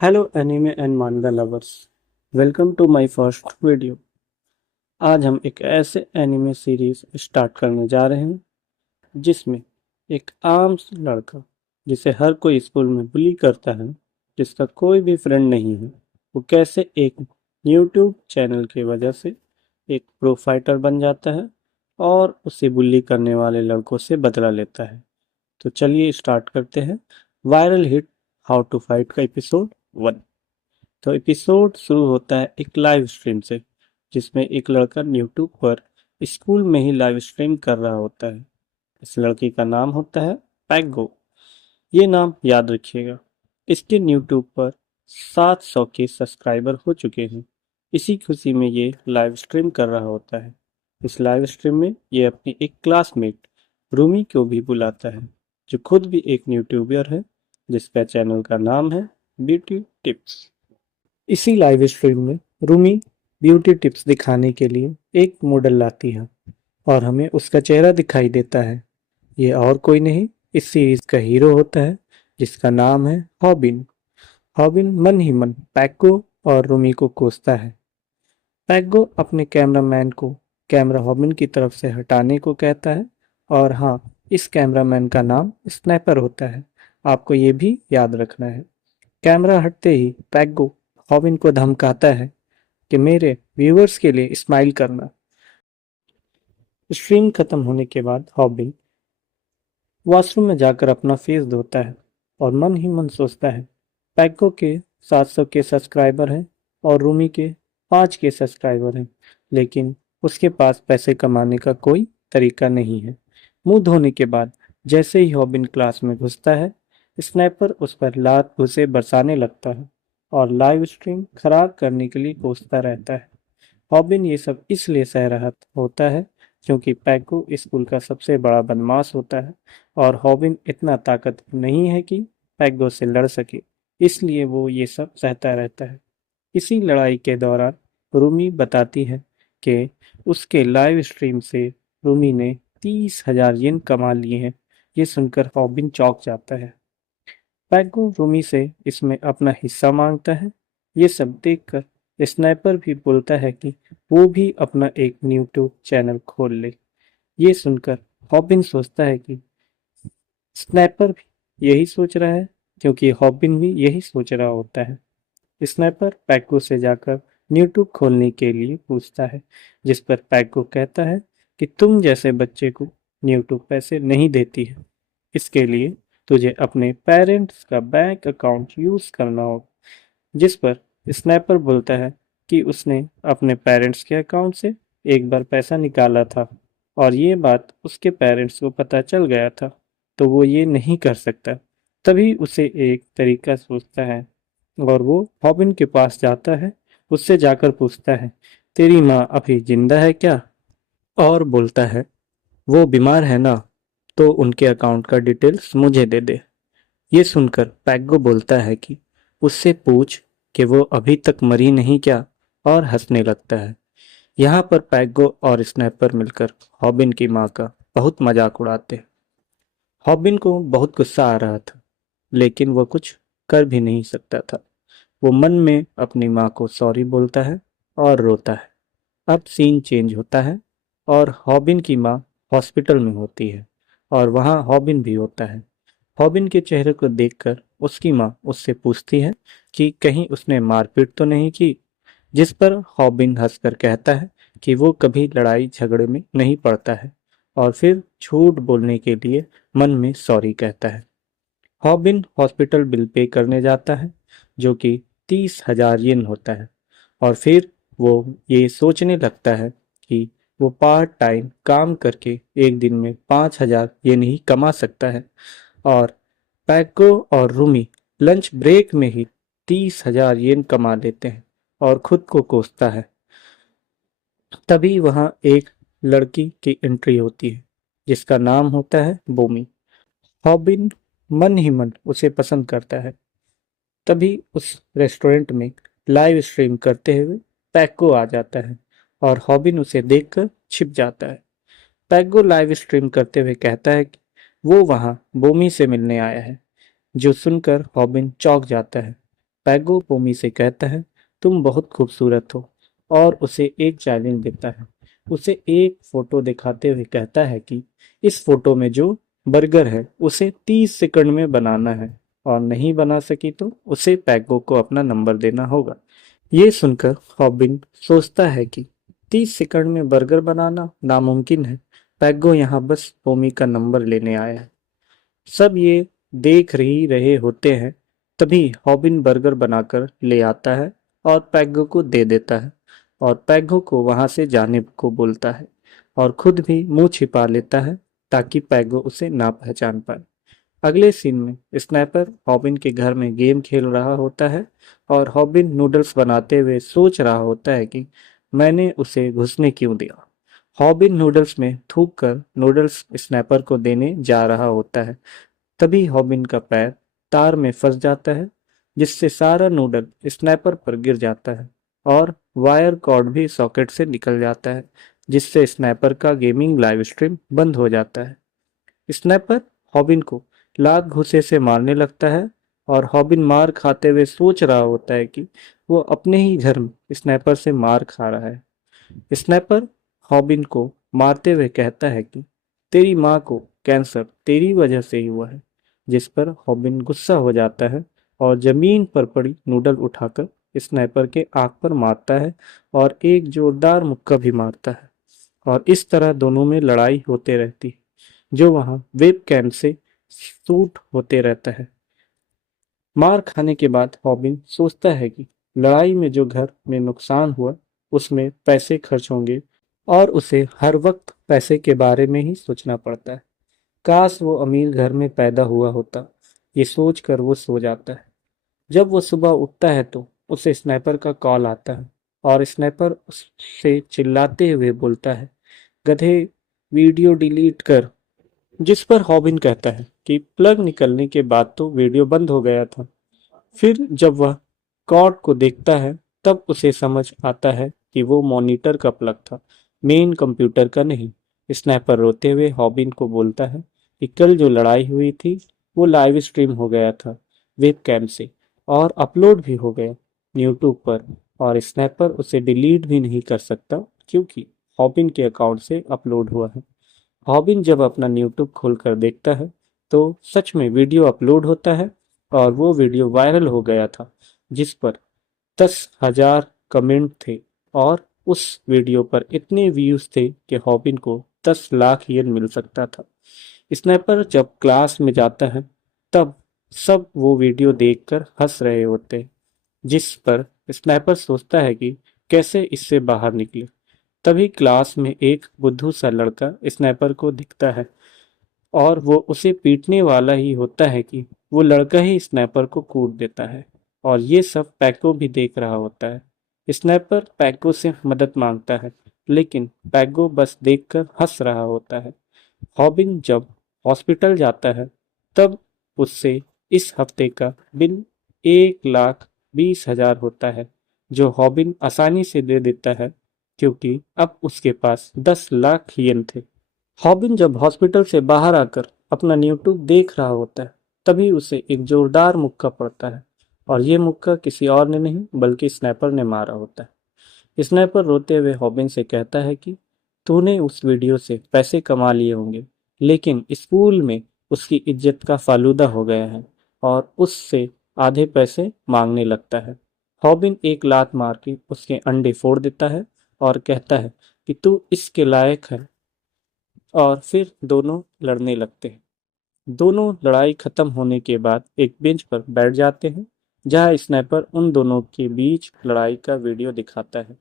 Hello anime and manga lovers, welcome to my first video. आज हम एक ऐसे एनिमे सीरीज स्टार्ट करने जा रहे हैं जिसमें एक आम लड़का जिसे हर कोई स्कूल में बुली करता है, जिसका कोई भी फ्रेंड नहीं है, वो कैसे एक यूट्यूब चैनल की वजह से एक प्रो फाइटर बन जाता है और उसे बुली करने वाले लड़कों से बदला लेता है। तो चलिए स्टार्ट करते हैं viral hit how to fight का एपिसोड 1। तो एपिसोड शुरू होता है एक लाइव स्ट्रीम से, जिसमें एक लड़का यूट्यूब पर स्कूल में ही लाइव स्ट्रीम कर रहा होता है। इस लड़की का नाम होता है पैगो। ये नाम याद रखिएगा। इसके यूट्यूब पर 700 के सब्सक्राइबर हो चुके हैं। इसी खुशी में ये लाइव स्ट्रीम कर रहा होता है। इस लाइव स्ट्रीम में ये अपनी एक क्लासमेट रूमी को भी बुलाता है, जो खुद भी एक यूट्यूबर है, जिसका चैनल का नाम है ब्यूटी टिप्स। इसी लाइव स्ट्रीम में रूमी ब्यूटी टिप्स दिखाने के लिए एक मॉडल लाती है और हमें उसका चेहरा दिखाई देता है। ये और कोई नहीं, इस सीरीज का हीरो होता है, जिसका नाम है हॉबिन। हॉबिन मन ही मन पैको और रूमी को कोसता है। पैको अपने कैमरामैन को कैमरा हॉबिन की तरफ से हटाने को कहता है, और हाँ, इस कैमरामैन का नाम स्नाइपर होता है। आपको ये भी याद रखना है। कैमरा हटते ही पैको हॉबिन को धमकाता है कि मेरे व्यूअर्स के लिए स्माइल करना। स्ट्रीम खत्म होने के बाद हॉबिन वॉशरूम में जाकर अपना फेस धोता है और मन ही मन सोचता है, पैको के 700 के सब्सक्राइबर हैं और रूमी के 5 के सब्सक्राइबर हैं, लेकिन उसके पास पैसे कमाने का कोई तरीका नहीं है। मुंह धोने के बाद जैसे ही हॉबिन क्लास में घुसता है, स्नाइपर उस पर लात घुसे बरसाने लगता है और लाइव स्ट्रीम खराब करने के लिए कोसता रहता है। हॉबिन ये सब इसलिए सह रहा होता है क्योंकि पैको स्कूल का सबसे बड़ा बदमाश होता है और हॉबिन इतना ताकतवर नहीं है कि पैको से लड़ सके, इसलिए वो ये सब सहता रहता है। इसी लड़ाई के दौरान रूमी बताती है कि उसके लाइव स्ट्रीम से रूमी ने 30,000 येन कमा लिए हैं। ये सुनकर हॉबिन चौंक जाता है। पैको रूमी से इसमें अपना हिस्सा मांगता है। ये सब देखकर स्नाइपर भी बोलता है कि वो भी अपना एक यूट्यूब चैनल खोल ले। ये सुनकर हॉबिन सोचता है कि स्नाइपर भी यही सोच रहा है, क्योंकि हॉबिन भी यही सोच रहा होता है। स्नाइपर पैको से जाकर यूट्यूब खोलने के लिए पूछता है, जिस पर पैको कहता है कि तुम जैसे बच्चे को यूट्यूब पैसे नहीं देती है, इसके लिए तुझे अपने पेरेंट्स का बैंक अकाउंट यूज करना होगा। जिस पर स्नैपर बोलता है कि उसने अपने पेरेंट्स के अकाउंट से एक बार पैसा निकाला था और ये बात उसके पेरेंट्स को पता चल गया था, तो वो ये नहीं कर सकता। तभी उसे एक तरीका सोचता है और वो हॉबिन के पास जाता है। उससे जाकर पूछता है, तेरी माँ अभी जिंदा है क्या? और बोलता है, वो बीमार है ना, तो उनके अकाउंट का डिटेल्स मुझे दे दे। ये सुनकर पैगो बोलता है कि उससे पूछ कि वो अभी तक मरी नहीं क्या, और हंसने लगता है। यहाँ पर पैगो और स्नैपर मिलकर हॉबिन की माँ का बहुत मजाक उड़ाते हैं। हॉबिन को बहुत गुस्सा आ रहा था, लेकिन वो कुछ कर भी नहीं सकता था। वो मन में अपनी माँ को सॉरी बोलता है और रोता है। अब सीन चेंज होता है और हॉबिन की माँ हॉस्पिटल में होती है और वहाँ हॉबिन भी होता है। हॉबिन के चेहरे को देखकर उसकी माँ उससे पूछती है कि कहीं उसने मारपीट तो नहीं की, जिस पर हॉबिन हंसकर कहता है कि वो कभी लड़ाई झगड़े में नहीं पड़ता है, और फिर झूठ बोलने के लिए मन में सॉरी कहता है। हॉबिन हॉस्पिटल बिल पे करने जाता है, जो कि 30,000 येन होता है, और फिर वो ये सोचने लगता है कि वो पार्ट टाइम काम करके एक दिन में 5,000 येन ही कमा सकता है। और पैको और रूमी लंच ब्रेक में ही 30,000 येन कमा लेते हैं और खुद को कोसता है। तभी वहां एक लड़की की एंट्री होती है, जिसका नाम होता है बोमी। हॉबिन मन ही मन उसे पसंद करता है। तभी उस रेस्टोरेंट में लाइव स्ट्रीम करते हुए पैको आ जाता है और हॉबिन उसे देखकर छिप जाता है। पैको लाइव स्ट्रीम करते हुए कहता है कि वो वहां बोमी से मिलने आया है, जो सुनकर हॉबिन चौंक जाता है। पैगो पोमी से कहता है तुम बहुत खूबसूरत हो और उसे एक चैलेंज देता है। उसे एक फोटो दिखाते हुए कहता है कि इस फोटो में जो बर्गर है उसे 30 सेकंड में बनाना है और नहीं बना सकी तो उसे पैगो को अपना नंबर देना होगा। ये सुनकर हॉबिन सोचता है कि 30 सेकंड में बर्गर बनाना नामुमकिन है। पैगो यहाँ बस पोमी का नंबर लेने आया है। सब ये देख ही रहे होते हैं, तभी हॉबिन बर्गर बनाकर ले आता है और पैगो को दे देता है और पैगो को वहां से जाने को बोलता है और खुद भी मुंह छिपा लेता है ताकि पैगो उसे ना पहचान पाए। अगले सीन में स्नैपर हॉबिन के घर में गेम खेल रहा होता है और हॉबिन नूडल्स बनाते हुए सोच रहा होता है कि मैंने उसे घुसने क्यों दिया। हॉबिन नूडल्स में थूक कर नूडल्स स्नैपर को देने जा रहा होता है, तभी हॉबिन का पैर तार में फंस जाता है जिससे सारा नूडल स्नैपर पर गिर जाता है और वायर कॉर्ड भी सॉकेट से निकल जाता है जिससे स्नैपर का गेमिंग लाइव स्ट्रीम बंद हो जाता है। स्नैपर हॉबिन को लात घुसे से मारने लगता है और हॉबिन मार खाते हुए सोच रहा होता है कि वो अपने ही घर में स्नैपर से मार खा रहा है। स्नैपर हॉबिन को मारते हुए कहता है कि तेरी माँ को कैंसर तेरी वजह से ही हुआ है, जिस पर हॉबिन गुस्सा हो जाता है और जमीन पर पड़ी नूडल उठाकर स्नैपर के आंख पर मारता है और एक जोरदार मुक्का भी मारता है और इस तरह दोनों में लड़ाई होते रहती है जो वहां वेब कैम से शूट होते रहता है। मार खाने के बाद हॉबिन सोचता है कि लड़ाई में जो घर में नुकसान हुआ उसमें पैसे खर्च होंगे और उसे हर वक्त पैसे के बारे में ही सोचना पड़ता है। काश वो अमीर घर में पैदा हुआ होता, ये सोचकर वो सो जाता है। जब वो सुबह उठता है तो उसे स्नाइपर का कॉल आता है और स्नाइपर उससे चिल्लाते हुए बोलता है, गधे, वीडियो डिलीट कर। जिस पर हॉबिन कहता है कि प्लग निकलने के बाद तो वीडियो बंद हो गया था। फिर जब वह कॉर्ड को देखता है तब उसे समझ आता है कि वो मॉनिटर का प्लग था, मेन कंप्यूटर का नहीं। स्नैपर रोते हुए हॉबिन को बोलता है कि कल जो लड़ाई हुई थी वो लाइव स्ट्रीम हो गया था वेबकैम से और अपलोड भी हो गया यूट्यूब पर और स्नैपर उसे डिलीट भी नहीं कर सकता क्योंकि हॉबिन के अकाउंट से अपलोड हुआ है। हॉबिन जब अपना यूट्यूब खोलकर देखता है तो सच में वीडियो अपलोड होता है और वो वीडियो वायरल हो गया था जिस पर 10,000 कमेंट थे और उस वीडियो पर इतने व्यूज थे कि हॉबिन को 10 लाख येन मिल सकता था। स्नैपर जब क्लास में जाता है तब सब वो वीडियो देखकर हंस रहे होते हैं, जिस पर स्नैपर सोचता है कि कैसे इससे बाहर निकले। तभी क्लास में एक बुद्धू सा लड़का स्नैपर को दिखता है और वो उसे पीटने वाला ही होता है कि वो लड़का ही स्नैपर को कूट देता है और ये सब पैको भी देख रहा होता है। स्नैपर पैको से मदद मांगता है लेकिन पैको बस देखकर हंस रहा होता है। हॉबिन जब हॉस्पिटल जाता है तब उससे इस हफ्ते का बिल 1,20,000 होता है जो हॉबिन आसानी से दे देता है क्योंकि अब उसके पास 10 लाख येन थे। हॉबिन जब हॉस्पिटल से बाहर आकर अपना यूट्यूब देख रहा होता है तभी उसे एक जोरदार मुक्का पड़ता है और ये मुक्का किसी और ने नहीं बल्कि स्नैपर ने मारा होता है। स्नैपर रोते हुए हॉबिन से कहता है कि तूने उस वीडियो से पैसे कमा लिए होंगे लेकिन स्कूल में उसकी इज्जत का फालूदा हो गया है और उससे आधे पैसे मांगने लगता है। हॉबिन एक लात मार के उसके अंडे फोड़ देता है और कहता है कि तू इसके लायक है और फिर दोनों लड़ने लगते हैं। दोनों लड़ाई खत्म होने के बाद एक बेंच पर बैठ जाते हैं जहां स्नाइपर उन दोनों के बीच लड़ाई का वीडियो दिखाता है,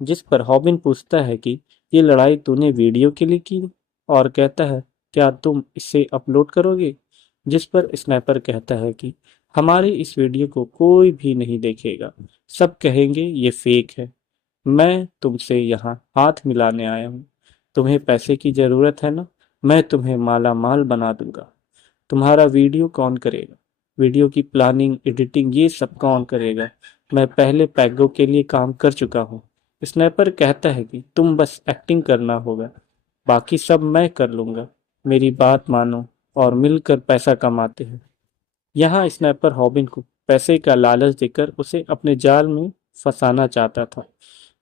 जिस पर हॉबिन पूछता है कि ये लड़ाई तूने वीडियो के लिए की और कहता है क्या तुम इसे अपलोड करोगे। जिस पर स्नाइपर कहता है कि हमारी इस वीडियो को कोई भी नहीं देखेगा, सब कहेंगे ये फेक है। मैं तुमसे यहाँ हाथ मिलाने आया हूँ। तुम्हें पैसे की जरूरत है ना, मैं तुम्हें माला माल बना दूंगा। तुम्हारा वीडियो कौन करेगा, वीडियो की प्लानिंग एडिटिंग ये सब कौन करेगा, मैं पहले पैगो के लिए काम कर चुका हूँ। स्नैपर कहता है कि तुम बस एक्टिंग करना होगा, बाकी सब मैं कर लूंगा। मेरी बात मानो और मिलकर पैसा कमाते हैं। यहाँ स्नैपर हॉबिन को पैसे का लालच देकर उसे अपने जाल में फंसाना चाहता था।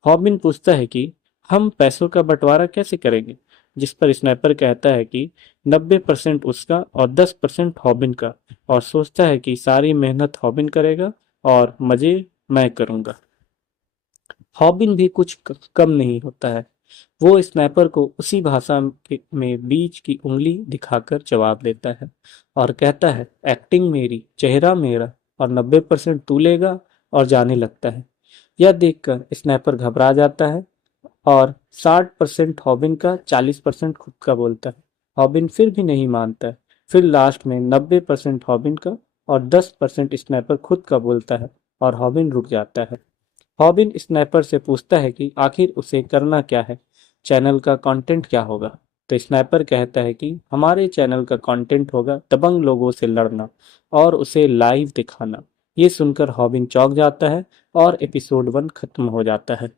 हॉबिन पूछता है कि हम पैसों का बंटवारा कैसे करेंगे, जिस पर स्नाइपर कहता है कि 90% उसका और 10% हॉबिन का, और सोचता है कि सारी मेहनत हॉबिन करेगा और मजे मैं करूंगा। हॉबिन भी कुछ कम नहीं होता है। वो स्नाइपर को उसी भाषा में बीच की उंगली दिखाकर जवाब देता है और कहता है, एक्टिंग मेरी, चेहरा मेरा, और 90% तू लेगा, और जाने लगता है। यह देखकर स्नाइपर घबरा जाता है और 60% हॉबिन का, 40% खुद का बोलता है। हॉबिन फिर भी नहीं मानता है। फिर लास्ट में 90% हॉबिन का और 10% स्नाइपर खुद का बोलता है, और हॉबिन रुक जाता है। हॉबिन स्नाइपर से पूछता है कि आखिर उसे करना क्या है, चैनल का कंटेंट क्या होगा। तो स्नाइपर कहता है कि हमारे चैनल का कंटेंट होगा दबंग लोगों से लड़ना और उसे लाइव दिखाना। ये सुनकर हॉबिन चौंक जाता है और एपिसोड 1 खत्म हो जाता है।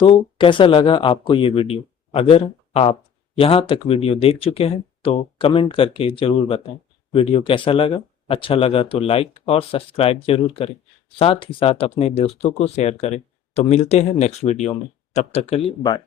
तो कैसा लगा आपको ये वीडियो? अगर आप यहाँ तक वीडियो देख चुके हैं तो कमेंट करके ज़रूर बताएं वीडियो कैसा लगा। अच्छा लगा तो लाइक और सब्सक्राइब जरूर करें, साथ ही साथ अपने दोस्तों को शेयर करें। तो मिलते हैं नेक्स्ट वीडियो में, तब तक के लिए बाय।